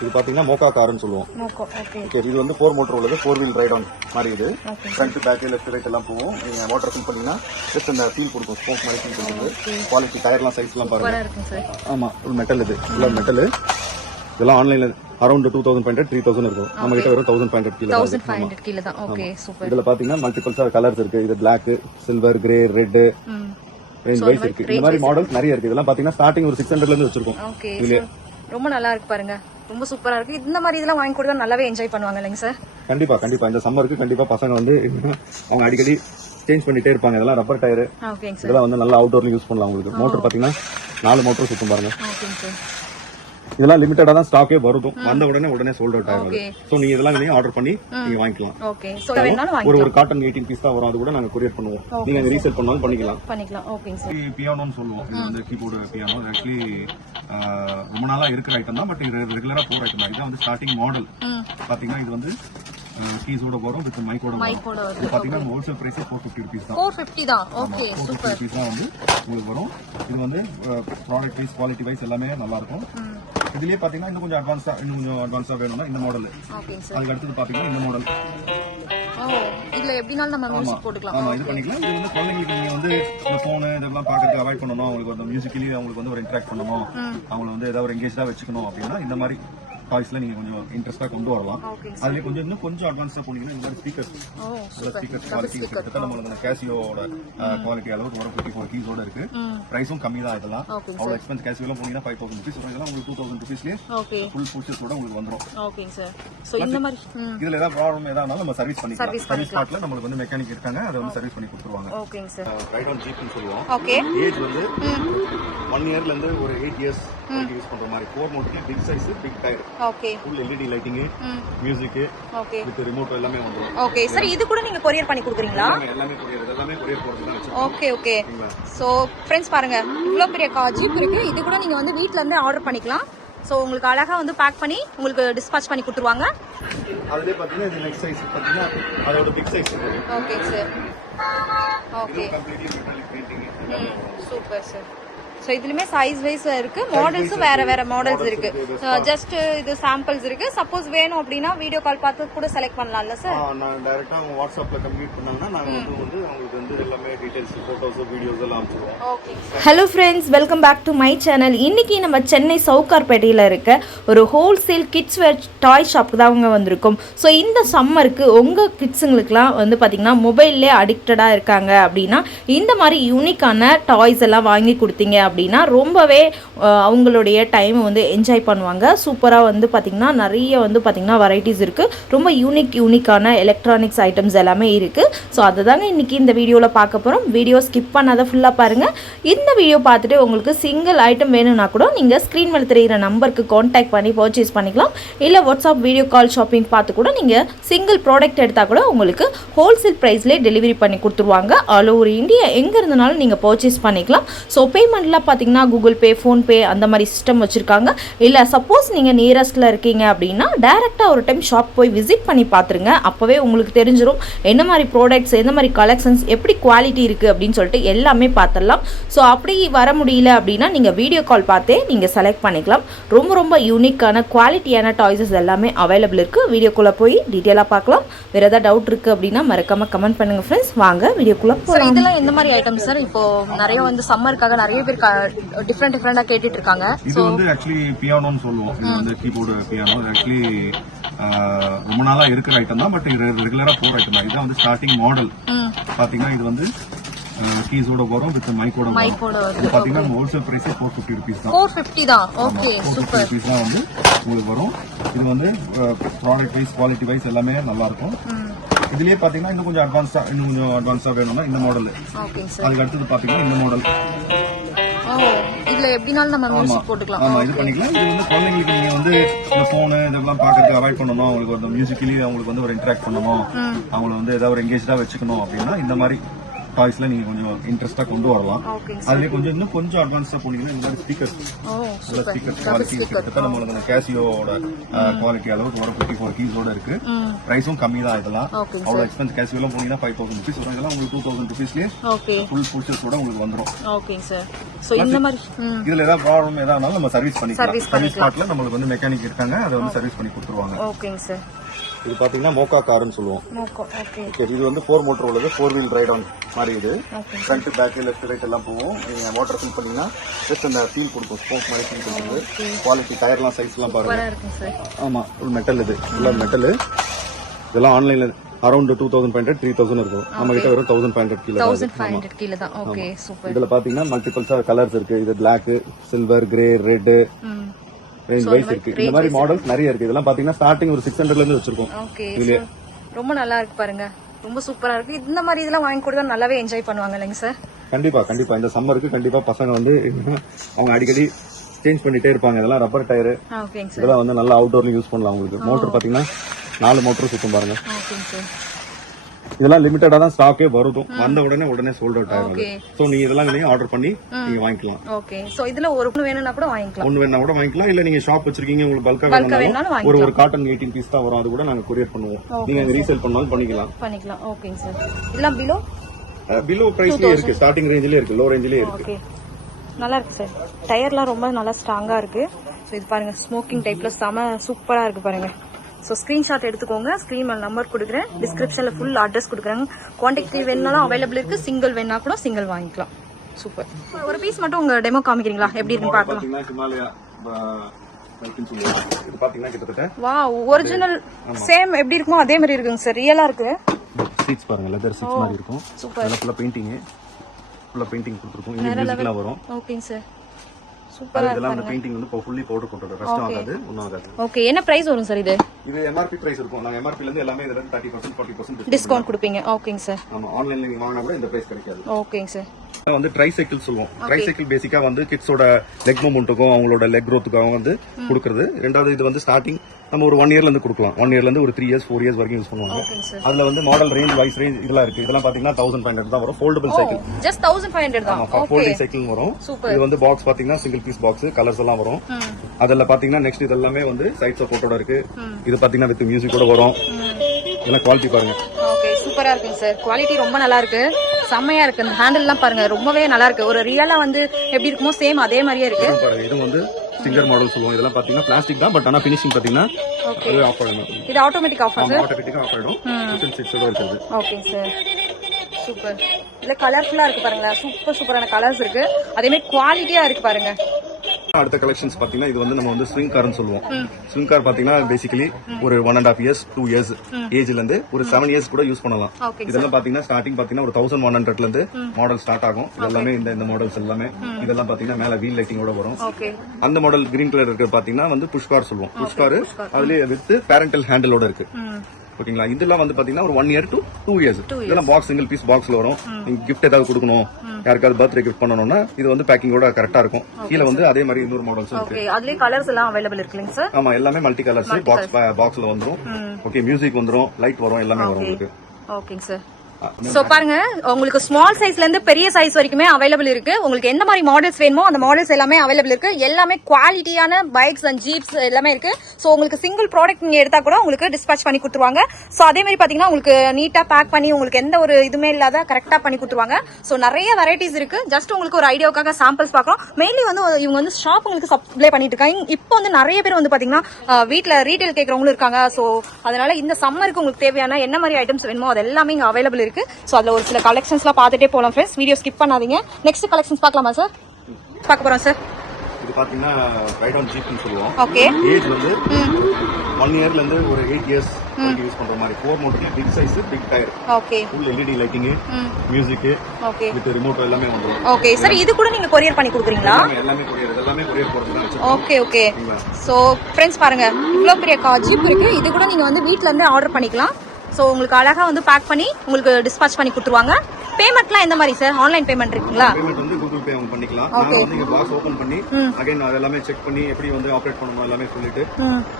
இது பாத்தீங்கன்னா மோகா கார்னு சொல்லுவோம். ஓகே, இது வந்து 4 மோட்டர் உள்ளது, 4 வீல் ரைட் ஆன் மாதிரி. இது ஃப்ரண்ட் பேக் லெஃப்ட் ரைட் எல்லாம் போகும். நீங்க மோட்டர் ஃபில் பண்ணீங்கன்னா ஜஸ்ட் அந்த ஃபீல் கொடுக்கும், ஸ்போக் மாதிரி ஃபீல் கொடுக்குது. குவாலிட்டி டயர்லாம் சைஸ்லாம் பாருங்க. ஆமா, ஒரு மெட்டல், இது ஃபுல்லா மெட்டல். இதெல்லாம் ஆன்லைன்ல அரௌண்ட் 2500 3000 இருக்கும். நம்ம கிட்ட வெறும் 1500 கீழ தான். Okay, super. இதுல பாத்தீங்கன்னா மல்டிபிள்ஸ் கலர்ஸ் இருக்கு. இது black, silver, grey, red, range wise இருக்கு. இந்த மாதிரி மாடல்ஸ் நிறைய இருக்கு. இதெல்லாம் பாத்தீங்கன்னா ஸ்டார்டிங் ஒரு 600ல இருந்து வச்சிருக்கோம். ஓகே, ரொம்ப நல்லா இருக்கு பாருங்க, ரொம்ப சூப்பரா இருக்கு. இந்த மாதிரி இதெல்லாம் வாங்கி கொடுத்தா நல்லாவே என்ஜாய் பண்ணுவாங்க இல்லைங்க சார்? கண்டிப்பா கண்டிப்பா. இந்த சம்மருக்கு கண்டிப்பா பசங்க வந்து அவங்க அடிக்கடி சேஞ்ச் பண்ணிட்டே இருப்பாங்க. இதெல்லாம் ரப்பர் டயர், இதெல்லாம் வந்து நல்லா அவுட்டோர்ல யூஸ் பண்ணலாம். உங்களுக்கு மோட்டர் பாத்தீங்கன்னா 4 மோட்டர் சுத்தும் பாருங்க. இதெல்லாம் லிமிட்டடா தான் ஸ்டாக்கே வரும். வந்த உடனே சோல்ட் அவுட் ஆகும். சோ நீங்க இதெல்லாம் நீங்க ஆர்டர் பண்ணி நீங்க வாங்கிக்கலாம். ஓகே, சோ வேணாலும் வாங்கிக்கலாம். ஒரு காட்டன் 18 பீஸ் தான் வரும். அது கூட நாங்க கொரியர் பண்ணுவோம். நீங்க ரீசேல் பண்ணாலும் பண்ணிக்கலாம். ஓகேங்க சார். பியானோன்னு சொல்லுவோம். இது வந்து கீபோர்டு பியானோ. ஆக்சுவலி ரொம்ப நாளா இருக்கிற ஐட்டம் தான், பட் இது ரெகுலரா போற ஐட்டம் தான். இது வந்து ஸ்டார்டிங் மாடல் பாத்தீங்கன்னா இது வந்து கீஸோட வரும், வித் மைக்கோட வரும். இது பாத்தீங்கன்னா ஹோல்சேல் பிரைஸ் 450 ரூபீஸ் தான். 450 தான். Okay, super. 450 தான் வந்து உங்களுக்கு வரும். இது வந்து ப்ராடக்ட் வைஸ் குவாலிட்டி வைஸ் எல்லாமே நல்லா இருக்கும். இதுலயே பாத்தீங்கன்னா இன்னும் கொஞ்சம் அட்வான்ஸா வேணும்னா இந்த மாடல். அதுக்கு அடுத்து பாத்தீங்கன்னா இந்த மாடல். இதுல எப்படினாலும் நம்ம மியூசிக் போட்டுக்கலாம். ஆமா, இது பண்ணிக்கலாம். இது வந்து குழந்தைங்களுக்கு நீங்க வந்து இந்த போன் இதெல்லாம் பாக்கிறதுக்கு அவாய்ட் பண்ணணும், அவங்களுக்கு வந்து மியூசிக்கலி அவங்களுக்கு வந்து ஒரு இன்டராக்ட் பண்ணணும், அவங்களை வந்து ஏதாவது ஒரு எங்கேஜா வச்சுக்கணும் அப்படின்னா இந்த மாதிரி டாய்ஸ்ல நீங்க கொஞ்சம் இன்ட்ரெஸ்டா கொண்டு வரலாம். அதுல கொஞ்சம் அட்வான்ஸா போனீங்கன்னா இந்த மாதிரி ஸ்பீக்கர்ஸ் குவாலிட்டி கிட்டத்தட்ட நம்மளுக்கு கேசியோட குவாலிட்டி அளவுக்கு வரும். 54 கீஸோட இருக்கு. பிரைஸும் கம்மி தான். இதெல்லாம் அவ்வளவு எக்ஸ்பென்ஸ். கேசியோல போனீங்கன்னா 5000 ரூபீஸ் வரும். இதெல்லாம் உங்களுக்கு 2000 ரூபீஸ்லயே ஃபுல் ஃபீச்சர்ஸோட உங்களுக்கு வந்துரும். ஓகேங்க சார். சோ இந்த மாதிரி இதுல ஏதாவது ப்ராப்ளம் ஏதானாலும் நம்ம சர்வீஸ் பண்ணிக்கலாம். சர்வீஸ் பார்ட்ல நம்மளுக்கு வந்து மெக்கானிக் இருக்காங்க, அதை வந்து சர்வீஸ் பண்ணி கொடுத்துருவாங்க. ஓகேங்க சார். ரைட் ஆன் ஜீப்னு சொல்லுவோம். ஓகே, ஏஜ் வந்து 1 இயர்ல இருந்து ஒரு 8 இயர்ஸ் யூஸ் பண்ற மாதிரி. 4 motor, big size, big tyre. Okay, full LED lighting, music, okay, with remote எல்லாமே வந்துரும். Okay sir. இது கூட நீங்க கொரியர் பண்ணி கொடுக்குறீங்களா? எல்லாமே கொரியர் போறது தான். ஓகே. சோ फ्रेंड्स பாருங்க, இவ்ளோ பெரிய ஜீப் இருக்கு. இது கூட நீங்க வந்து வீட்ல இருந்து ஆர்டர் பண்ணிக்கலாம். சோ உங்களுக்கு அழகா வந்து பேக் பண்ணி உங்களுக்கு டிஸ்பாட்ச் பண்ணி கொடுத்துருவாங்க. அதுல பாத்தீங்கன்னா இது நெக்ஸ்ட் சைஸ் பாத்தீங்கன்னா அதோட பிக் சைஸ் இருக்கு. Okay sir. Okay, completely metallic painting. Super sir. So இதுலயுமே சைஸ் வைஸ் இருக்கு, மாடல்ஸும் வேற மாடல்ஸ் இருக்கு. ஜஸ்ட் இது சாம்பிள்ஸ் இருக்கு. சப்போஸ் வேணும் அப்படின்னா வீடியோ கால் பார்த்து கூட செலக்ட் பண்ணலாம்ல சார்? நான் டைரக்டா அவங்க வாட்ஸ்அப்ல கம்யூனிகேட் பண்ணாங்கன்னா நாங்க வந்து உங்களுக்கு வந்து எல்லாமே டீடைல்ஸ், போட்டோஸ், வீடியோஸ் எல்லாம் அனுப்புவோம். Okay. Hello friends, welcome back to my channel. இன்னைக்கு நம்ம சென்னை சவுகார்பேட்டையில் இருக்க ஒரு ஹோல்சேல் கிட்ஸ் வேர் டாய் ஷாப்புக்கு தான் அவங்க வந்திருக்கோம். ஸோ இந்த சம்மருக்கு உங்கள் கிட்ஸுங்களுக்குலாம் வந்து பார்த்திங்கன்னா மொபைல்லே அடிக்டடாக இருக்காங்க அப்படின்னா இந்த மாதிரி யூனிக்கான டாய்ஸ் எல்லாம் வாங்கி கொடுத்தீங்க அப்படின்னா ரொம்பவே அவங்களுடைய டைமை வந்து என்ஜாய் பண்ணுவாங்க. சூப்பராக வந்து பார்த்திங்கன்னா நிறைய வந்து பார்த்திங்கன்னா வெரைட்டிஸ் இருக்குது. ரொம்ப யூனிக்கான எலக்ட்ரானிக்ஸ் ஐட்டம்ஸ் எல்லாமே இருக்குது. ஸோ அதை தாங்க இன்றைக்கி இந்த வீடியோவில் பார்க்க போகிறோம். வீடியோ ஸ்கிப் பண்ணாத ஃபுல்லாக பாருங்கள். இந்த வீடியோ பார்த்துட்டு உங்களுக்கு சிங்கிள் ஐட்டம் வேணும்னா கூட நீங்கள் ஸ்க்ரீன் மேலே தெரிகிற நம்பருக்கு கான்டாக்ட் பண்ணி பர்ச்சேஸ் பண்ணிக்கலாம். இல்லை வாட்ஸ்அப் வீடியோ கால் ஷாப்பிங் பார்த்து கூட நீங்கள் சிங்கிள் ப்ராடக்ட் எடுத்தால் கூட உங்களுக்கு ஹோல்சேல் ப்ரைஸ்லேயே டெலிவரி பண்ணி கொடுத்துருவாங்க. ஆல் ஓவர் இந்தியா எங்கே இருந்தனாலும் நீங்கள் பர்ச்சேஸ் பண்ணிக்கலாம். ஸோ பேமெண்ட்லாம் பார்த்தீங்கன்னா கூகுள் பே, ஃபோன்பே அந்த மாதிரி சிஸ்டம் வச்சுருக்காங்க. இல்லை சப்போஸ் நீங்கள் நியரஸ்ட்டில் இருக்கீங்க அப்படின்னா டைரெக்டாக ஒரு டைம் ஷாப் போய் விசிட் பண்ணி பார்த்துருங்க. அப்போவே உங்களுக்கு தெரிஞ்சிடும் என்ன மாதிரி ப்ராடக்ட்ஸ், எந்த மாதிரி கலெக்ஷன்ஸ், எப்படி குவாலிட்டி இருக்குது அப்படின்னு சொல்லிட்டு எல்லாமே பார்த்துடலாம். ஸோ அப்படி வர முடியல அப்படின்னா நீங்கள் வீடியோ கால் பார்த்தே நீங்கள் செலக்ட் பண்ணிக்கலாம். ரொம்ப யூனிக்கான குவாலிட்டியான டாய்ஸஸ் எல்லாமே அவைலபிள் இருக்குது. வீடியோக்குள்ளே போய் டீட்டெயிலாக பார்க்கலாம். வேறு ஏதாவது டவுட் இருக்குது அப்படின்னா மறக்காமல் கமெண்ட் பண்ணுங்கள் ஃப்ரெண்ட்ஸ். வாங்க வீடியோக்குள்ளே போகலாம். இதெல்லாம் எந்த மாதிரி ஐட்டம் சார்? இப்போ நிறைய வந்து சம்மருக்காக நிறைய பேர் டிஃப்ரெண்டா கேட்டுட்டு இருக்காங்க. இது வந்து ஆக்சுவலி பியானோன்னு சொல்லுவோம். இது வந்து கீபோர்டு பியானோ. ஆக்சுவலி ரொம்ப நாளா இருக்கிற ஐட்டம் தான், பட் இது ரெகுலரா போற ஐட்டம் தான். இதுதான் வந்து ஸ்டார்டிங் மாடல் பாத்தீங்கன்னா இது வந்து கீஸோட வரும், வித் மைக்கோட வரும். இது பாத்தீங்கன்னா ஹோல்சேல் பிரைஸ் 450 ரூபீஸ் தான். 450 தான். Okay, super. 450 ரூபீஸ் தான் வந்து உங்களுக்கு வரும். இது வந்து ப்ராடக்ட் வைஸ் குவாலிட்டி வைஸ் எல்லாமே நல்லா இருக்கும். இதுலயே பாத்தீங்கன்னா இன்னும் கொஞ்சம் அட்வான்ஸா வேணும்னா இந்த மாடல். அதுக்கு அடுத்தது பாத்தீங்கன்னா இந்த மாடல். இதுல எப்படினாலும் நம்ம மியூசிக் போட்டுக்கலாம். ஆமா, இது பண்ணிக்கலாம். இது வந்து குழந்தைங்களுக்கு நீங்க வந்து இந்த போன் இதெல்லாம் பாக்கிறதுக்கு அவாய்ட் பண்ணணும், அவங்களுக்கு வந்து மியூசிக்கலி அவங்களுக்கு வந்து ஒரு இன்டராக்ட் பண்ணணும், அவங்களை வந்து ஏதாவது ஒரு எங்கேஜா வச்சுக்கணும் அப்படின்னா இந்த மாதிரி டாய்ஸ்ல நீங்க கொஞ்சம் இன்ட்ரெஸ்டா கொண்டு வரலாம். ஓகேங்க அதுலயே கொஞ்சம் இன்னும் கொஞ்சம் அட்வான்ஸா போனீங்கன்னா இந்த மாதிரி ஸ்பீக்கர்ஸ் ஓ ஸ்பீக்கர் குவாலிட்டி கிட்டத்தட்ட நம்மளுக்கு கேசியோட குவாலிட்டி அளவுக்கு ஒரு 54 கீஸோட இருக்கு. பிரைஸும் கம்மி தான் இதெல்லாம். அவ்வளவு எக்ஸ்பென்ஸ் கேசியோலாம் போனீங்கன்னா 5000 rupees வரும். இதெல்லாம் உங்களுக்கு 2000 rupeesலயே ஓகே ஃபுல் ஃபீச்சர்ஸோட உங்களுக்கு வந்துரும். ஓகேங்க சார். சோ இந்த மாதிரி இதுல ஏதாவது ப்ராப்ளம் ஏதானாலும் நம்ம சர்வீஸ் பண்ணிக்கலாம். சர்வீஸ் பார்ட்ல நம்மளுக்கு வந்து மெக்கானிக் இருக்காங்க, அதை வந்து சர்வீஸ் பண்ணி கொடுத்துருவாங்க. ஓகேங்க சார். இது பாத்தீங்கன்னா மோக்கா கார்னு சொல்லுவோம். மோக்கோ ஓகே. இது வந்து 4 மோட்டர் உள்ளது, 4 வீல் ரைட் ஆன் மாதிரி. இது ஃப்ரண்ட் பேக் லெஃப்ட் ரைட் எல்லாம் போகும். நீங்க மோட்டர் ஃபில் பண்ணீங்கன்னா ஜஸ்ட் அந்த ஃபீல் கொடுக்கும், ஸ்மோக் மாதிரி ஃபீல் கொடுக்குது. குவாலிட்டி டயர்லாம் சைஸ்லாம் பாருங்க. சூப்பரா இருக்கு சார். ஆமா, ஃபுல் மெட்டல். இது ஃபுல்லா மெட்டல். இதெல்லாம் ஆன்லைன்ல அரௌண்ட் 2500 3000 இருக்கும். நம்ம கிட்ட வெறும் 1500 கீழ 1500 கீழ தான். Okay super. இதுல பாத்தீங்கன்னா மல்டிபிள்ஸ் கலர்ஸ் இருக்கு. இது black, silver, grey, red, range wise இருக்கு. இந்த மாதிரி மாடல்ஸ் நிறைய இருக்கு. இதெல்லாம் பாத்தீங்கன்னா ஸ்டார்டிங் ஒரு 600ல இருந்து வச்சிருக்கோம். ஓகே ரொம்ப நல்லா இருக்கு பாருங்க. ரொம்ப சூப்பரா இருக்கு. இந்த மாதிரி இதெல்லாம் வாங்கி கொடுத்தா நல்லாவே என்ஜாய் பண்ணுவாங்க இல்லைங்க சார்? கண்டிப்பா கண்டிப்பா. இந்த சம்மருக்கு கண்டிப்பா பசங்க வந்து அவங்க அடிக்கடி சேஞ்ச் பண்ணிட்டே இருப்பாங்க. இதெல்லாம் ரப்பர் டயர். ஓகேங்க சார். இதெல்லாம் வந்து நல்லா அவுட்டோர்ல யூஸ் பண்ணலாம். உங்களுக்கு மோட்டர் பாத்தீங்கன்னா 4 மோட்டர் சுத்தம் பாருங்க. ஓகேங்க சார். இதெல்லாம் லிமிட்டடா தான் ஸ்டாக்கே வரும். வந்த உடனே சோல்ட் அவுட் ஆகும். சோ நீங்க இதெல்லாம் நீங்க ஆர்டர் பண்ணி நீங்க வாங்கிக்கலாம். ஓகே. சோ இதுல ஒரு வேணும்னா கூட வாங்கிக்கலாம். ஒன்னு வேணா கூட வாங்கிக்கலாம். இல்ல நீங்க ஷாப் வச்சிருக்கீங்க, உங்களுக்கு பல்கா வேணாலும் ஒரு காட்டன் 18 பீஸ் தான் வரும். அது கூட நாங்க கொரியர் பண்ணுவோம். நீங்க ரீசேல் பண்ணாலும் பண்ணிக்கலாம். ஓகேங்க சார். இதெல்லாம் பிலோ பிரைஸ்லயே இருக்கு. ஸ்டார்டிங் ரேஞ்சிலே இருக்கு, லோ ரேஞ்சிலே இருக்கு. ஓகே நல்லா இருக்கு சார். டயர்லாம் ரொம்ப நல்லா ஸ்ட்ராங்கா இருக்கு. சோ இது பாருங்க ஸ்மோக்கிங் டைப்ல செம சூப்பரா இருக்கு பாருங்க. ஸோ ஸ்க்ரீன்ஷாட் எடுத்துக்கோங்க. ஸ்க்ரீன் மேல நம்பர் கொடுக்குறேன், டிஸ்கிரிப்ஷன்ல ஃபுல் அட்ரஸ் கொடுக்குறாங்க. குவான்டிட்டி வேணுனாலும் அவைலபிள் இருக்கு. சிங்கிள் வேணா கூட சிங்கிள் வாங்கிக்கலாம். சூப்பர். ஒரு பீஸ் மட்டும் உங்க டெமோ காமிக்கிறீங்களா? எப்படி இருக்குன்னு பார்க்கலாம். ஹிமாலயா இது பாத்தீங்கன்னா கிட்டத்தட்ட வாவ், ஒரிஜினல் சேம் எப்படி இருக்குமோ அதே மாதிரி இருக்குங்க சார். ரியலா இருக்கு. சீட்ஸ் பாருங்க, லெதர் சீட்ஸ் மாதிரி இருக்கும். சூப்பர். ஃபுல்லா பெயிண்டிங் கொடுத்துருக்கோம். இந்த மியூசிக்லாம் வரும். ஓகேங்க சார். சூப்பரா இதெல்லாம் அந்த பெயிண்டிங் வந்து ஃபுல்லி பவுடர் போட்டது. ரெஸ்ட் ஆகாது, ஒண்ணும் ஆகாது. ஓகே. என்ன பிரைஸ் வரும் சார் இது? இது எம்ஆர்பி பிரைஸ் இருக்கும். நாங்க எம்ஆர்பி ல இருந்து எல்லாமே இதுல 30% 40% டிஸ்கவுண்ட் கொடுப்பீங்க. ஓகேங்க சார். ஆமா, ஆன்லைன்ல நீங்க வாங்குனா கூட இந்த பிரைஸ் கிடைக்காது. ஓகேங்க சார். வந்து ட்ரைசைக்கிள் சொல்லுவோம். ட்ரைசைக்கிள் பேசிக்கா வந்து கிட்ஸோட லெக் மூவ்மெண்ட்டுக்கும் அவங்களோட லெக் growthக்காக வந்து கொடுக்கறது. ரெண்டாவது இது வந்து ஸ்டார்டிங் நம்ம ஒரு 1 இயர்ல இருந்து கொடுக்கலாம். 1 இயர்ல இருந்து ஒரு 3 இயர்ஸ் 4 இயர்ஸ் வரைக்கும் யூஸ் பண்ணுவாங்க. அதுல வந்து மாடல் ரேஞ்ச் வைஸ் ரேஞ்ச் இதெல்லாம் இருக்கு. இதெல்லாம் பாத்தீங்கன்னா 1500 தான் வரும். Foldable cycle. ஜஸ்ட் 1500 தான். ஃபோல்டிங் சைக்கிள் வரும். இது வந்து பாக்ஸ் பாத்தீங்கன்னா சிங்கிள் பீஸ் பாக்ஸ், கலர்ஸ் எல்லாம் வரும். அதெல்லாம் பாத்தீங்கன்னா நெக்ஸ்ட் இது எல்லாமே வந்து சைட் சப்போர்ட்டோட இருக்கு. இது பாத்தீங்கன்னா வித் மியூசிக்கோட வரும். இதெல்லாம் குவாலிட்டி பாருங்க. ஓகே சூப்பரா இருக்குங்க சார். குவாலிட்டி ரொம்ப நல்லா இருக்கு. செம்மையா இருக்கு. இந்த ஹேண்டில் எல்லாம் பாருங்க, ரொம்பவே நல்லா இருக்கு. ஒரு ரியலா வந்து எப்படி இருக்குமோ சேம் அதே மாதிரியே இருக்கு பாருங்க. இது வந்து சிங்கர் மாடல் சொல்லுவோம். இதெல்லாம் பாத்தீங்கன்னா பிளாஸ்டிக் தான், பட் ஆனா ஃபினிஷிங் பாத்தீங்கன்னா அது ஆஃப் ஆயிடும். இது ஆட்டோமேட்டிக் ஆஃப் ஆகுது. ஆட்டோமேட்டிக்கா ஆஃப் ஆயிடும். கிச்சன் சிக்ஸோட இருக்குது. Okay sir. சூப்பர். இல்ல கலர்ஃபுல்லா இருக்கு பாருங்க. சூப்பரான கலர்ஸ் இருக்கு. அதே மாதிரி குவாலிட்டியா இருக்கு பாருங்க. அடுத்த கலெக்ஷன்ஸ் பாத்தீங்கன்னா இது வந்து நம்ம வந்து ஸ்விங் கார்னு சொல்லுவோம். ஸ்விங் கார் பாத்தீங்கன்னா பேசிக்கலி ஒரு 1.5 இயர்ஸ் 2 இயர்ஸ் ஏஜ்ல இருந்து ஒரு 7 இயர்ஸ் கூட யூஸ் பண்ணலாம். இதெல்லாம் பாத்தீங்கன்னா ஸ்டார்டிங் பாத்தீங்கன்னா ஒரு 1100ல இருந்து மாடல் ஸ்டார்ட் ஆகும். இதெல்லாமே இந்த மாடல்ஸ் எல்லாமே இதெல்லாம் பாத்தீங்கன்னா மேல வீல் லைட்டிங்கோட வரும். அந்த மாடல் கிரீன் கலர் இருக்கு பாத்தீங்கன்னா வந்து புஷ் கார் சொல்லுவோம். புஷ் கார் அதுலயே வித் பேரண்டல் ஹேண்டிலோட இருக்கு. ஓகேங்களா? இதெல்லாம் வந்து பாத்தீங்கன்னா ஒரு 1 இயர் to 2 இயர்ஸ். இதெல்லாம் பாக்ஸ் சிங்கிள் பீஸ் பாக்ஸ்ல வரும். நீங்க கிஃப்ட் ஏதாவது கொடுக்கணும், யாருக்காவது பர்த்டே கிஃப்ட் பண்ணணும்னா இது வந்து பேக்கிங்கோட கரெக்டா இருக்கும். கீழ வந்து அதே மாதிரி இன்னொரு மாடல்ஸ் இருக்கு. அதுலயே கலர்ஸ் எல்லாம் அவைலபிள் இருக்குங்க சார். ஆமா, எல்லாமே மல்டி கலர்ஸ் பாக்ஸ்ல வந்துரும். ஓகே, மியூசிக் வந்துரும், லைட் வரும், எல்லாமே வரும் உங்களுக்கு. ஓகேங்க சார். சோ பாருங்க, உங்களுக்கு ஸ்மால் சைஸ்ல இருந்து பெரிய சைஸ் வரைக்குமே அவைலபிள் இருக்கு. உங்களுக்கு எந்த மாதிரி மாடல்ஸ் வேணுமோ அந்த மாடல்ஸ் எல்லாமே அவைலபிள் இருக்கு. எல்லாமே குவாலிட்டியான பைக்ஸ் அண்ட் ஜீப்ஸ் எல்லாமே இருக்கு. சோ உங்களுக்கு சிங்கிள் ப்ராடக்ட் நீங்க எடுத்தா கூட உங்களுக்கு டிஸ்பேச் பண்ணி கொடுத்துருவாங்க. சோ அதே மாதிரி பாத்தீங்கன்னா உங்களுக்கு நீட்டா பேக் பண்ணி உங்களுக்கு எந்த ஒரு இதுமே இல்லாத கரெக்டா பண்ணி கொடுத்துருவாங்க. சோ நிறைய வெரைட்டிஸ் இருக்கு. ஜஸ்ட் உங்களுக்கு ஒரு ஐடியாவுக்காக சாம்பிள்ஸ் பார்க்கலாம். மெயின்லி வந்து இவங்க வந்து ஷாப் உங்களுக்கு சப்ளை பண்ணிட்டு இருக்காங்க. இப்போ வந்து நிறைய பேர் வந்து பாத்தீங்கன்னா வீட்டுல ரீட்டைல் கேட்கறவங்களும் இருக்காங்க. சோ அதனால இந்த சம்மருக்கு உங்களுக்கு தேவையான என்ன மாதிரி ஐட்டம்ஸ் வேணுமோ அது எல்லாமே இங்க அவைலபிள் இருக்கு. சோ அதுல ஒரு சில கலெக்ஷன்ஸ்லாம் பார்த்துட்டே போலாம் ஃப்ரெண்ட்ஸ். வீடியோ ஸ்கிப் பண்ணாதீங்க. நெக்ஸ்ட் கலெக்ஷன்ஸ் பார்க்கலாமா சார்? பார்க்க போறோம் சார். இது பாத்தீங்கன்னா ரைட் ஆன் ஜீப்னு சொல்லுவோம். ஓகே. ஏஜ் வந்து 1 இயர்ல இருந்து ஒரு 8 இயர்ஸ் யூஸ் பண்ற மாதிரி 4 motor, big size, big tyre. Okay. Full LED lighting, music, okay, with remote எல்லாமே வந்துரும். Okay sir. இது கூட நீங்க கொரியர் பண்ணி கொடுக்குறீங்களா? எல்லாமே கொரியர் போறது தான். Okay okay. சோ ஃப்ரெண்ட்ஸ் பாருங்க, இவ்ளோ பெரிய ஜீப் இருக்கு. இது கூட நீங்க வந்து வீட்ல இருந்து ஆர்டர் பண்ணிக்கலாம். சோ உங்களுக்கு அழகா வந்து பேக் பண்ணி உங்களுக்கு டிஸ்பாச் பண்ணி கொடுத்துருவாங்க. பேமெண்ட்லாம் எந்த மாதிரி சார்? ஆன்லைன் பேமெண்ட் இருக்குங்களா? பேமெண்ட் வந்து Google ஜிபே அவங்க பண்ணிக்கலாம். நாங்க வந்து இங்க பாக்ஸ் ஓபன் பண்ணி அகைன் அதெல்லாமே செக் பண்ணி எப்படி வந்து ஆப்ரேட் பண்ணணும் எல்லாமே சொல்லிட்டு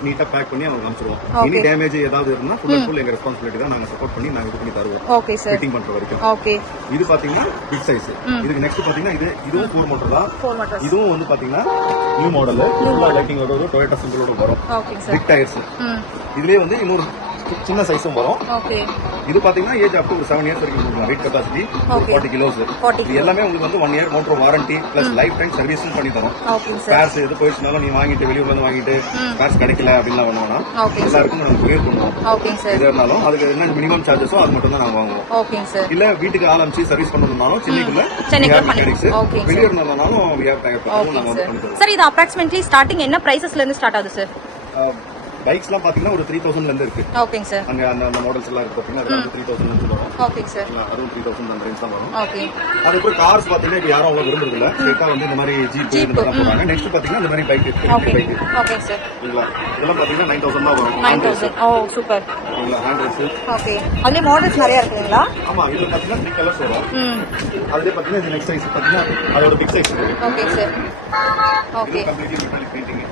நீட்டா பேக் பண்ணி அவங்க அனுப்பிச்சிருவோம். இனி டேமேஜ் ஏதாவது இருந்தா ஃபுல் அண்ட் ஃபுல் எங்க ரெஸ்பான்சிபிலிட்டி தான். நாங்க சப்போர்ட் பண்ணி நாங்க இது பண்ணி தருவோம். Okay sir. ஃபிட்டிங் பண்ற வரைக்கும். ஓகே. இது பாத்தீங்கன்னா பிக் சைஸ். இதுக்கு நெக்ஸ்ட் பாத்தீங்கன்னா இதுவும் 4 மோட்டர் தான். 4 மோட்டர்ஸ். இதுவும் வந்து பாத்தீங்கன்னா நியூ மாடல். ஃபுல்லா லைட்டிங்கோட ஒரு டொயோட்டா சிம்பிளோட வரும். Okay sir. Big tyres. இதுலயே வந்து இன்னொரு சின்ன சைஸும் வரும். ஓகே. இது பாத்தீங்கன்னா ஏஜ் அப் டு 7 இயர்ஸ் வரைக்கும் கொடுக்கலாம். Weight capacity 40 kilos. இது எல்லாமே உங்களுக்கு வந்து 1 year motor warranty plus lifetime சர்வீஸும் பண்ணி தரோம். Okay sir. ஸ்பேர்ஸ் எது போயிடுச்சுனாலும் நீ வாங்கிட்டு வெளியூர்ல இருந்து வாங்கிட்டு ஸ்பேர்ஸ் கிடைக்கல அப்படின்லாம் பண்ணுவோம்னா எல்லாருக்கும் நம்ம கிளியர் பண்ணுவோம். Okay sir. எது இருந்தாலும் அதுக்கு என்ன மினிமம் சார்ஜஸோ அது மட்டும் தான் நாங்க வாங்குவோம். Okay sir. இல்ல வீட்டுக்கு ஆரம்பிச்சு சர்வீஸ் பண்ணணும்னாலும் சென்னைக்குள்ள ஓகே. வெளியூர் இருந்தாலும் நாங்க வந்து பண்ணி தரோம். சார் இது அப்ராக்சிமேட்லி ஸ்டார்டிங் என்ன பிரைசஸ்ல இருந்து ஸ்டார்ட் ஆகுது சார்? பைக்ஸ்லாம் பாத்தீங்கன்னா ஒரு 3000 ல இருந்து இருக்கு. ஓகேங்க சார். அங்க அந்த மாடல்ஸ் எல்லாம் இருக்கு பாத்தீங்கன்னா அது 3000 ல இருந்து வரும். ஓகேங்க சார். அதுவும் 3000 அந்த ரேஞ்ச் தான் வரும். ஓகே. அதுக்கு கார்ஸ் பாத்தீங்கன்னா இப்ப யாரும் அவ்வளவு விரும்புறது இல்ல. ஸ்ட்ரைட்டா வந்து இந்த மாதிரி ஜீப் இந்த மாதிரி போறாங்க. நெக்ஸ்ட் பாத்தீங்கன்னா இந்த மாதிரி பைக் இருக்கு. ஓகே. பைக். Okay sir. இதெல்லாம் பாத்தீங்கன்னா 9000 தான் வரும். 9000. ஓ சூப்பர். ஹேண்ட்ரஸ். ஓகே. அதுல மாடல்ஸ் நிறைய இருக்குங்களா? ஆமா இதுல பாத்தீங்கன்னா 3 கலர்ஸ் வரும். அதுல பாத்தீங்கன்னா இது நெக்ஸ்ட் சைஸ் பாத்தீங்கன்னா அதோட பிக் சைஸ் இருக்கு. Okay sir. Okay. Completely metallic painting.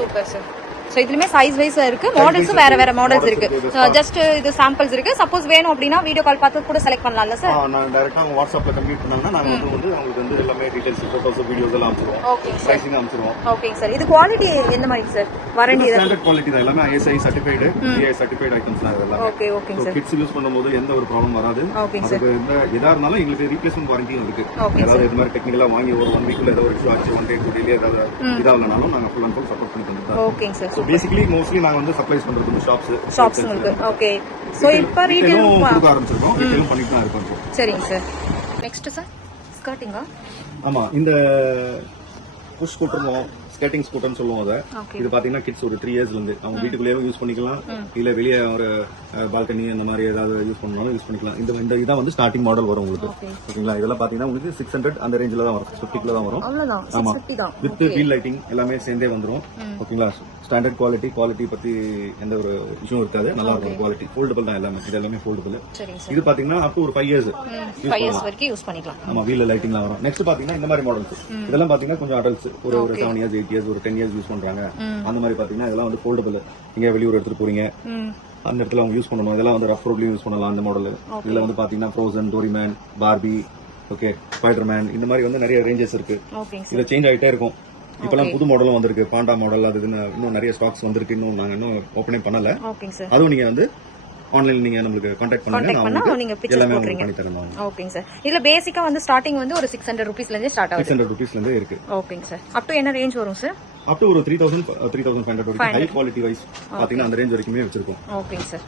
Super sir. So இதுலயுமே சைஸ் வைஸ் இருக்கு, மாடல்ஸும் வேற மாடல்ஸ் இருக்கு. ஜஸ்ட் இது சாம்பிள்ஸ் இருக்கு. சப்போஸ் வேணும் அப்படின்னா வீடியோ கால் பார்த்து கூட செலக்ட் பண்ணலாம்ல சார்? நான் டைரக்டா அவங்க வாட்ஸ்அப்ல கம்ப்ளீட் பண்ணாங்கன்னா நாங்க வந்து உங்களுக்கு வந்து எல்லாமே டீடைல்ஸ் போட்டோஸ் வீடியோஸ் எல்லாம் அனுப்பிடுவோம். Okay sir. சைஸிங் அனுப்பிடுவோம். Okay sir. இது குவாலிட்டி எந்த மாதிரி சார்? வாரண்டி ஸ்டாண்டர்ட் குவாலிட்டி தான். எல்லாமே ISI certified, GI certified items தான் இதெல்லாம். Okay okay sir. Kids use பண்ணும்போது எந்த ஒரு ப்ராப்ளம் வராது. அதுக்கு எந்த எதா இருந்தாலும் எங்களுக்கு ரீப்ளேஸ்மென்ட் வாரண்டியும் இருக்கு. அதாவது இது மாதிரி டெக்னிக்கலா வாங்கி ஒரு 1 வீக்ல ஏதோ ஒரு இஷ்யூ ஆச்சு 1 டே 2 டேல ஏதாவது இதாகலனாலும் நாங்க ஃபுல் அண்ட் ஃபுல் சப்போர்ட் பண்ணி தந்துட்டோம். ஓகேங்க சார். சோ பேசிக்கலி மோஸ்ட்லி நாங்க வந்து சப்ளைஸ் பண்றது வந்து ஷாப்ஸ் உங்களுக்கு. ஓகே. சோ இப்போ ரீட்டெயில் கொடுக்க ஆரம்பிச்சிருக்கோம். ரீட்டெயில் பண்ணிட்டு தான் இருக்கோம். சரிங்க சார். Next sir ஸ்கர்ட்டிங்கா? ஆமா இந்த புஷ் ஸ்கூட்டரும் ஸ்கேட்டிங் ஸ்கூட்டர்னு சொல்லுவோம் அதை. இது பாத்தீங்கன்னா கிட்ஸ் ஒரு 3 இயர்ஸ்ல இருந்து அவங்க வீட்டுக்குள்ளேயே யூஸ் பண்ணிக்கலாம். இல்ல வெளியே ஒரு பால்கனி அந்த மாதிரி ஏதாவது யூஸ் பண்ணாலும் யூஸ் பண்ணிக்கலாம். இந்த இதான் வந்து ஸ்டார்டிங் மாடல் வரும் உங்களுக்கு. ஓகேங்களா? இதெல்லாம் பாத்தீங்கன்னா உங்களுக்கு 600 அந்த ரேஞ்சில தான் வரும். 650 தான் வரும். ஆமா. வித் வீல் லைட்டிங் எல்லாமே சேர்ந்தே வந்துரும். ஓகேங்களா? ஸ்டாண்டர்ட் குவாலிட்டி பத்தி எந்த ஒரு இஷ்யூ இருக்காது. நல்லா இருக்கும் குவாலிட்டி. ஃபோல்டபிள் தான் எல்லாமே. இது எல்லாமே ஃபோல்டபிள். இது பாத்தீங்கன்னா அப் டு ஒரு 5 இயர்ஸ் வரைக்கும் யூஸ் பண்ணிக்கலாம். ஆமா வீல் லைட்டிங்லாம் வரும். நெக்ஸ்ட் பாத்தீங்கன்னா இந்த மாதிரி மாடல்ஸ் இதெல்லாம் பாத்தீங்கன்னா கொஞ்சம் அடல்ட்ஸ் ஒரு 7 இயர்ஸ் 8 இயர்ஸ் ஒரு 10 இயர்ஸ் யூஸ் பண்றாங்க. அந்த மாதிரி பாத்தீங்கன்னா இதெல்லாம் வந்து ஃபோல்டபிள். நீங்க வெளியூர் எடுத்துட்டு போறீங்க அந்த இடத்துல அவங்க யூஸ் பண்ணணும். இதெல்லாம் வந்து ரஃப் ரோட்லயும் யூஸ் பண்ணலாம் அந்த மாடல். இதுல வந்து பாத்தீங்கன்னா frozen, Doraemon, Barbie, okay, Spiderman இந்த மாதிரி வந்து நிறைய ரேஞ்சஸ் இருக்கு. இதுல சேஞ்ச் ஆயிட்டே இருக்கும். இப்பெல்லாம் புது மாடலும் வந்திருக்கு. பாண்டா மாடல் அது இன்னும் நிறைய ஸ்டாக்ஸ் வந்திருக்கு. இன்னும் நாங்க இன்னும் ஓபனே பண்ணல. அதுவும் நீங்க வந்து ஆன்லைன்ல நீங்க நமக்கு கான்டாக்ட் பண்ணுங்க. நான் நீங்க எல்லாமே உங்களுக்கு பண்ணி தரேன். ஓகேங்க சார். இதுல பேசிக்கா வந்து ஸ்டார்டிங் வந்து ஒரு 600 ரூபீஸ்ல இருந்து ஸ்டார்ட் ஆகுது. 600 ரூபீஸ்ல இருந்து இருக்கு. ஓகேங்க சார். அப் டு என்ன ரேஞ்ச் வரும் சார்? அப் டு ஒரு 3000 3500 வரைக்கும் ஹை குவாலிட்டி வைஸ் பாத்தீங்கன்னா அந்த ரேஞ்ச் வரைக்குமே வச்சிருக்கோம். ஓகேங்க சார்.